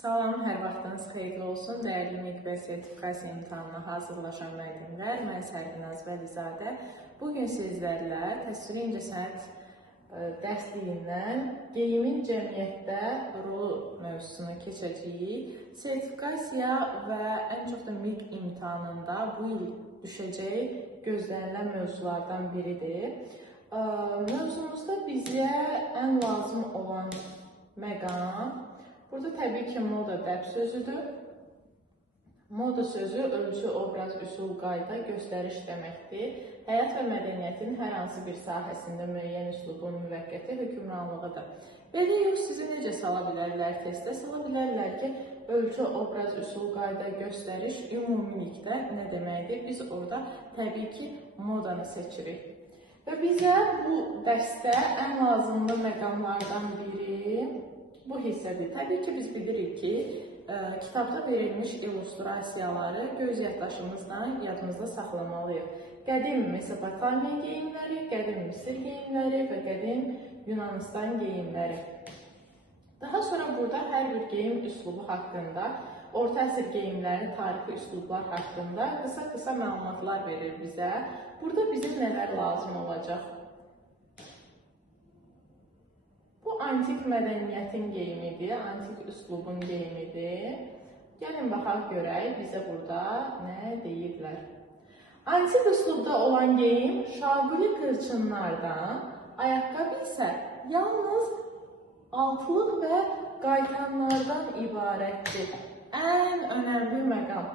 Salam, hər vaxtınız xeyirli olsun. Dəyərli müqbel sertifikasiya imtahanına hazırlaşan müəllimlər, mən Sərvinaz Vəlizadə. Bugün sizlərlə təsviri incəsənət dərsliyindən geyimin cəmiyyətdə rolu mövzusunu keçəcəyik. Sertifikasiya və ən çox da MIQ imtahanında bu il düşəcək gözlənilən mövzulardan biridir. Mövzumuzda bizə ən lazım olan məqam, burada təbii ki, moda dəb sözüdür. Moda sözü ölçü, obraz, üsul, qayda, göstəriş deməkdir. Həyat və mədəniyyətin hər hansı bir sahəsində müəyyən üslubun müvəqqəti hökmranlığıdır. Belə yox, sizi necə sala bilərlər testə? Sala bilərlər ki, ölçü, obraz, üsul, qayda, göstəriş ümumilikdə nə deməkdir? Biz orada təbii ki, modanı seçirik. Və bizə bu dərsdə ən lazımlı məqamlardan biri bu hissədir. Təbii ki, biz bilirik ki, kitabda verilmiş illüstrasiyaları göz yaddaşımızla yadımızda saxlamalıyıq. Qədim Mesopotamiya geyimləri, qədim Misir geyimləri və qədim Yunanistan geyimləri. Daha sonra burada hər bir geyim üslubu haqqında, orta əsr geyimləri, tarixi üslublar haqqında qısa məlumatlar verir bizə. Burada bizə nələr lazım olacaq? Bu antik mədəniyyətin geyimidir, antik üslubun geyimidir. Gəlin baxaq görək, bizə burada nə deyirlər. Antik üslubda olan geyim şaguli qırçınlardan, ayaqqabı isə yalnız altlıq və qaytanlardan ibarətdir. Ən önəmli məqam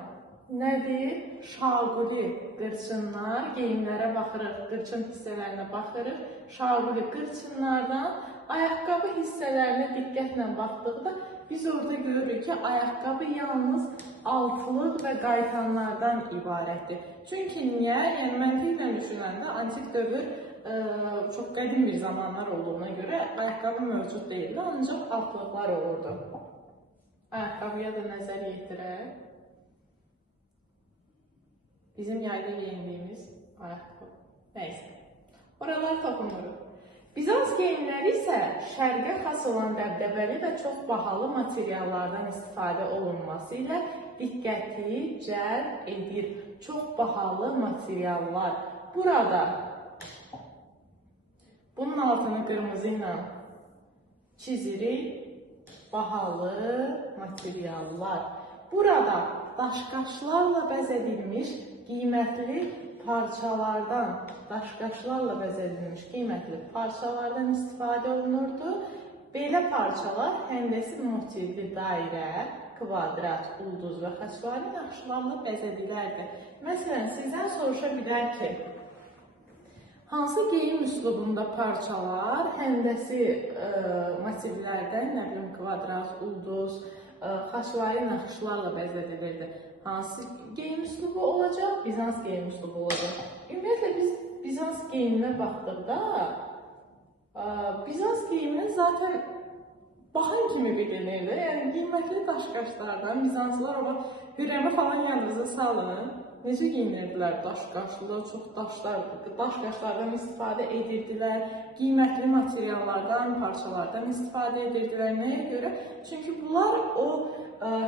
nədir? Şaguli qırçınlar, geyimlərə baxırıq, qırçın hissələrinə baxırıq. Şaguli qırçınlardan, ayaqqabı hissələrinə diqqətlə baxdıqda biz orada görürük ki, ayaqqabı yalnız altlıq və qaytanlardan ibarətdir. Çünki niyə? Yəni məntiqlə düşünəndə antik dövr çox qədim bir zamanlar olduğuna görə ayaqqabı mövcud deyildi, ancaq altlıqlar olurdu. Ayaqqabıya da nəzər yetirək. Bizim yayda geyindiyimiz ayaqqabı. Nəysə, oralar toxunuruq. Bizans geyimləri isə şərqə xas olan dəbdəbəli və çox bahalı materiallardan istifadə olunması ilə diqqəti cəlb edir. Çox bahalı materiallar. Burada bunun altını qırmızı ilə çizirik. Bahalı materiallar. Burada daşqaşlarla bəzədilmiş qiymətli parçalardan istifadə olunurdu. Belə parçalar həndəsi motivli dairə, kvadrat, ulduz və xəçvari naxışlarla bəzədilərdi. Məsələn, sizdən soruşa bilər ki, hansı geyim üslubunda parçalar həndəsi motivlərdən, nə bilim, kvadrat, ulduz, xəçvari naxışlarla bəzədilirdi? Hansı geyim üslubu olacaq? Bizans geyim üslubu olacaq. Ümumiyyətlə, biz Bizans geyiminə baxdıqda, Bizans geyimini zaten baxan kimi bilinirdi. Yəni, qiymətli daşqaşlardan Bizanslılar ola hürrəmə falan yanınıza salın. Necə giyinirdilər? Daşqaşlı, çox daşqaşlardan istifadə edirdilər. Qiymətli materiallardan, parçalardan istifadə edirdilər. Nəyə görə? Çünki bunlar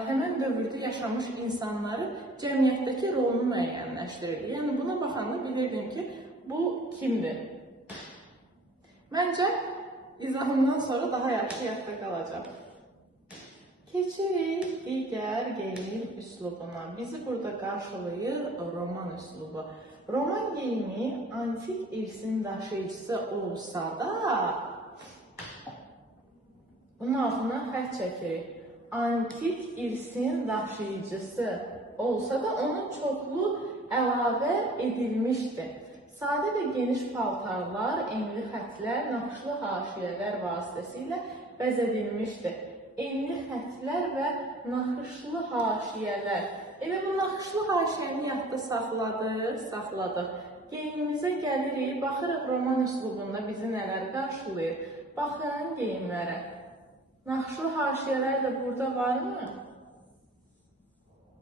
həmin dövrdə yaşamış insanların cəmiyyətdəki rolunu müəyyənləşdirir. Yəni, buna baxanda bilirdim ki, bu kimdir? Məncə, izahımdan sonra daha yaxşı yadda qalacaq. Keçirik digər geyim üslubuna. Bizi burada qarşılayır roman üslubu. Roman geyimi antik irsin daşıyıcısı olsa da, bunun altına xətt çəkirik. Antik irsin daşıyıcısı olsa da onun çoxlu əlavə edilmişdir. Sadə və geniş paltarlar, enli xətlər, naxışlı haşiyələr vasitəsilə bəzədilmişdir. Enli xətlər və naxışlı haşiyələr. Elə bu naxışlı haşiyəni yadda saxladıq. Geyimimizə gəlirik, baxırıq roman üslubunda bizi nələr qarşılayır. Baxın geyimlərə. Naxışlı haşiyələr də burada varmı?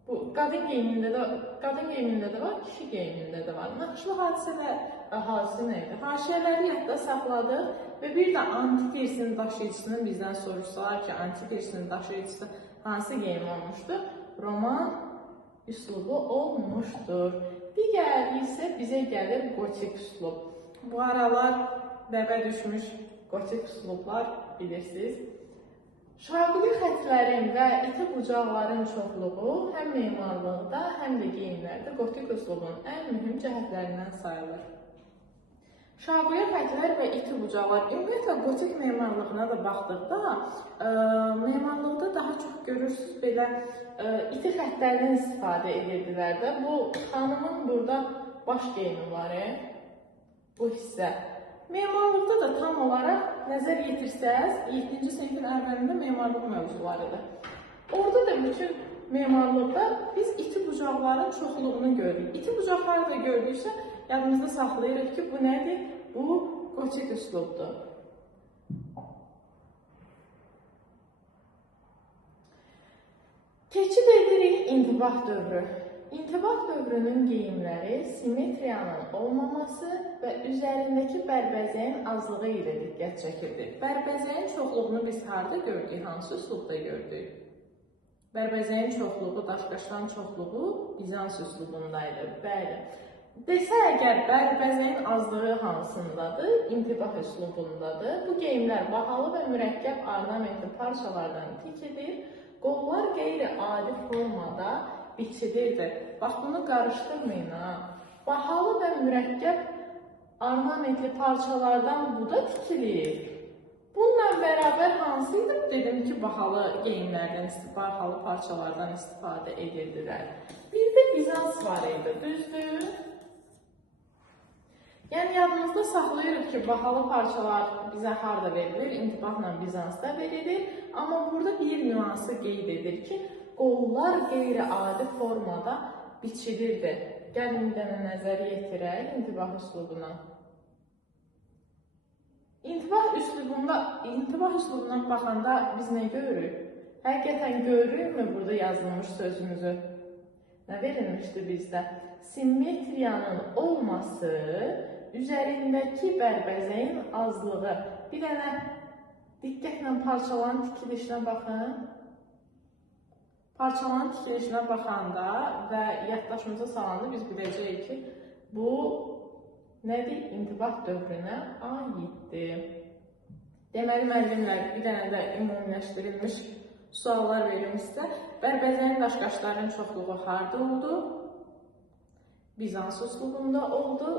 Bu, qadın geyimində də var, kişi geyimində də var. Naxışlı hadisi nə idi? Haşiyələri yadda saxladıq və bir də antik irsin daşıyıcısını bizdən soruşsalar ki, antik irsin daşıyıcısı hansı geyim olmuşdur? Roman üslubu olmuşdur. Digəri isə bizə gəlir gotik üslub. Bu aralar dəbə düşmüş gotik üslublar bilirsiniz. Şaquli xətlərin və iti bucaqların çoxluğu həm memarlıqda, həm də geyimlərdə gotik üslubun ən mühüm cəhətlərindən sayılır. Şaquli xətlər və iti bucaqlar, ümumiyyətlə gotik memarlığına da baxdıqda, memarlıqda daha çox görürsünüz belə iti xətlərdən istifadə edirdilər də. Bu xanımın burada baş geyimi var, bu hissə. Memarlıqda da tam olaraq nəzər yetirsəz, 7-ci sinifin əvvəlində memarlıq mövzularıdır. Orada da bütün memarlıqda biz iti bucaqların çoxluğunu görürük. İti bucaqları da gördüksə, yadımızda saxlayırıq ki, bu nədir? Bu gotik üslubdur. Keçid edirik intibah dövrü. İntibah dövrünün geyimləri simmetriyanın olmaması və üzərindəki bərbəzəyin azlığı ilə diqqət çəkirdi. Bərbəzəyin çoxluğunu biz harada gördük? Hansı üslubda gördük? Bərbəzəyin çoxluğu, daşqaşdan çoxluğu Bizans üslubundaydı. Bəli. Desə əgər bərbəzəyin azlığı hansındadır? İntibah üslubundadır. Bu geyimlər bahalı və mürəkkəb ornamentli parçalardan tikilir. Qollar qeyri-adi formada biçilirdi. Bax, bunu qarışdırmayın ha. Bahalı və mürəkkəb ornamentli parçalardan bu da tikilir. Bununla bərabər hansıydı? Dedim ki, bahalı geyimlərdən, bahalı parçalardan istifadə edirdilər. Bir də Bizans var idi, düzdür? Yəni, yadımızda saxlayırıq ki, bahalı parçalar bizə harada verilir? İntibahla Bizansda verilir. Amma burada bir nüansı qeyd edir ki, qollar qeyri-adi formada biçilirdi. Gəlin bir dənə nəzər yetirək intibah üslubuna. İntibah üslubuna baxanda biz nə görürük? Həqiqətən görürükmü burada yazılmış sözümüzü? Nə verilmişdi bizdə? Simmetriyanın olması, üzərindəki bərbəzəyin azlığı. Bir dənə diqqətlə parçaların tikilişinə baxın. Parçaların tikilişinə baxanda və yaddaşımıza salanda biz biləcəyik ki, bu nədir? İntibah dövrünə aiddir. Deməli, müəllimlər bir dənə də ümumiləşdirilmiş suallar verim sizə. Bərbəzəyin daşqaşların çoxluğu harada oldu? Bizans üslubunda oldu.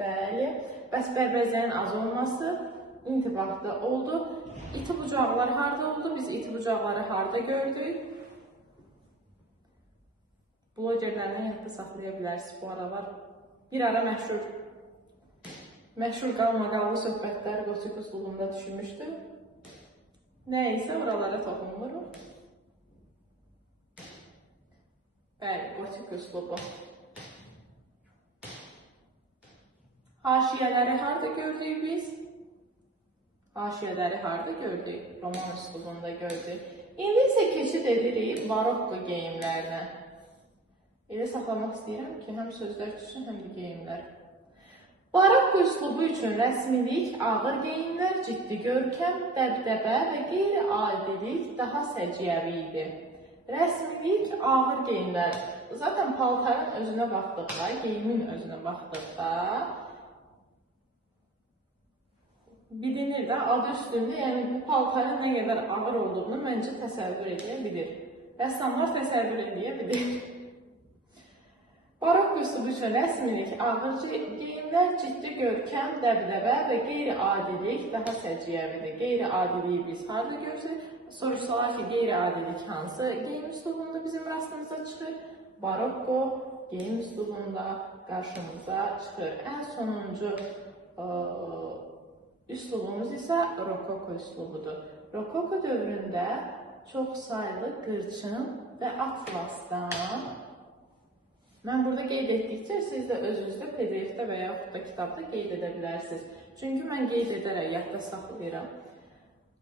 Bəli. Bəs bərbəzəyin az olması intibahda oldu. İti bucaqlar harada oldu? Biz iti bucaqları harada gördük? Blogerlərdən yadda saxlaya bilərsiniz bu aralar. Bir ara məşhur qalmaqallı söhbətlər gotik üslubunda düşmüşdü. Nəysə, oralara toxunmuruq. Bəli, gotik üslubu. Haşiyələri harada gördük biz? Haşiyələri harada gördük? Roman üslubunda gördük. İndi isə keçid edirik barokko geyimlərinə. Elə saxlamaq istəyirəm ki, həm sözlər düşsün, həm də geyimlər. Barokko üslubu üçün rəsmilik, ağır geyimlər, ciddi görkəm, dəbdəbə və qeyri-adilik daha səciyyəvi idi. Rəsmilik, ağır geyimlər. Zaten paltarın özünə baxdıqda, geyimin özünə baxdıqda bilinir də, adı üstündə, yəni bu paltarın nə qədər ağır olduğunu məncə təsəvvür edə bilir. Rəssamlar təsəvvür edə bilir. Barokko üslubu üçün rəsmilik, ağır geyimlər, ciddi görkəm, dəbdəbə və qeyri-adilik daha səciyyəvidir. Qeyri-adiliyi biz harada görürük? Soruşsalar ki, qeyri-adilik hansı geyim üslubunda bizim rastımıza çıxır? Barokko geyim üslubunda qarşımıza çıxır. Ən sonuncu üslubumuz isə rokoko üslubudur. Rokoko dövründə çox saylı qırçın və atlasdan. Mən burada qeyd etdikcə siz də özünüzdə PDF-də və yaxud da kitabda qeyd edə bilərsiniz. Çünki mən qeyd edərək yadda saxlayıram.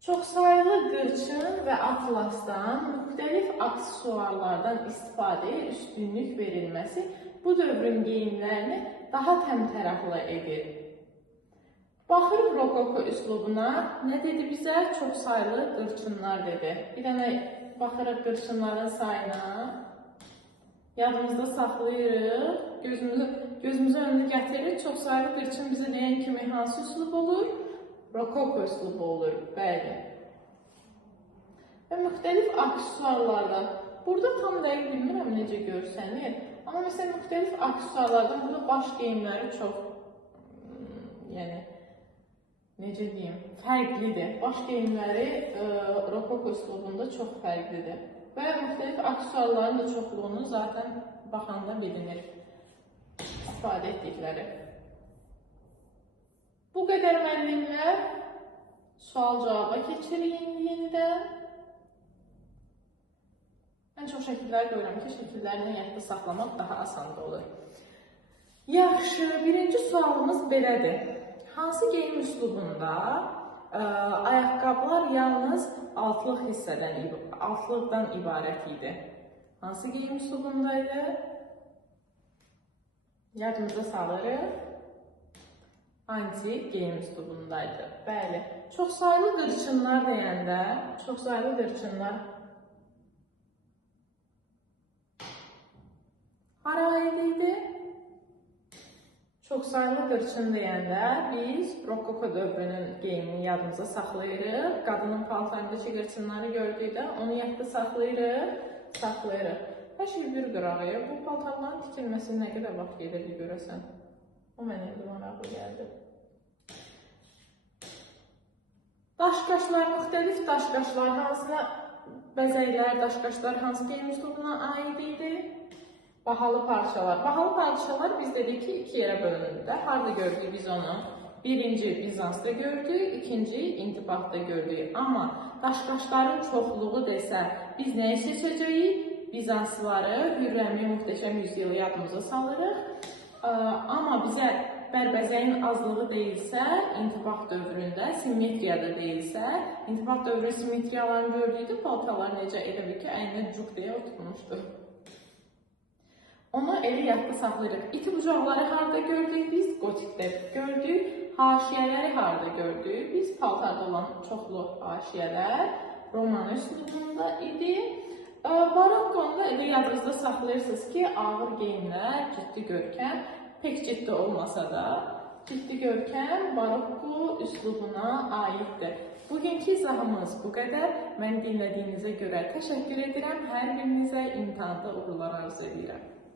Çox saylı qırçın və atlasdan müxtəlif aksesuarlardan istifadəyə üstünlük verilməsi bu dövrün geyimlərini daha təmtəraqlı edir. Baxırıq rokoko üslubuna. Nə dedi bizə? Çox saylı qırçınlar dedi. Bir dənə baxırıq qırçınların sayına. Yadımızda saxlayırıq, gözümüzün önünə gətiririk. Çoxsaylı qırçın bizə deyən kimi hansı üslub olur? Rokoko üslubu olur, bəli. Və müxtəlif aksesuarlarda, burada tam dəqiq bilmirəm necə görsənir, amma məsələn, müxtəlif aksesuarlardan burada baş geyimləri çox, yəni, necə deyim, fərqlidir. Baş geyimləri rokoko üslubunda çox fərqlidir. Və müxtəlif aksesuarların da çoxluğunu zaten baxanda bilinir istifadə etdikləri. Bu qədər müəllimlər, sual-cavaba keçirik yenidən. Ən çox şəkilləri görürəm ki, şəkillərini yadda saxlamaq daha asan olur. Yaxşı, birinci sualımız belədir. Hansı geyim üslubunda ayaqqabılar yalnız altlıqdan ibarət idi? Hansı geyim üslubundaydı? Yadımıza salırıq. Anti geyim üslubundaydı. Bəli. Çoxsaylı qırçınlar deyəndə, çoxsaylı qırçınlar hara aid idi? Çoxsaylı qırçın deyəndə biz rokoko dövrünün geyimini yadımıza saxlayırıq. Qadının paltarındakı qırçınları gördükdə onu yadda saxlayırıq. Hər şey bir qırağıya. Bu paltarların tikilməsi nə qədər vaxt gedirdi görəsən? O mənə indi maraqlı gəldi. Daşqaşlar, müxtəlif daşqaşlar, hansına bəzəklər, daşqaşlar hansı geyim üslubuna aid idi? Bahalı parçalar. Bahalı parçalar biz dedik ki, iki yerə bölünür. Harada gördük biz onu? Birinci Bizansda gördük, ikinci İntibahda gördük. Amma daşqaşların çoxluğu desə, biz nəyi seçəcəyik? Bizansları, Hürrəmi Möhtəşəm yüzyılı yadımıza salırıq. Amma bizə bərbəzəyin azlığı deyilsə, İntibah dövründə, simmetriyada deyilsə, İntibah dövrü simmetriyalarını gördükdə paltarlar necə elə bil ki, əyninə cuk deyə oturmuşdur. Onu elə yadda saxlayırıq. İti bucaqları harada gördük? Biz gotikdə gördük. Haşiyələri harada gördük? Biz paltarda olan çoxlu haşiyələr Roman üslubunda idi. Barokkonu da elə yadınızda saxlayırsınız ki, ağır geyimlər, ciddi görkəm, pek ciddi olmasa da, ciddi görkəm barokko üslubuna aiddir. Bugünkü izahımız bu qədər. Mən dinlədiyinizə görə təşəkkür edirəm. Hər birinizə imtahanda uğurlar arzu edirəm.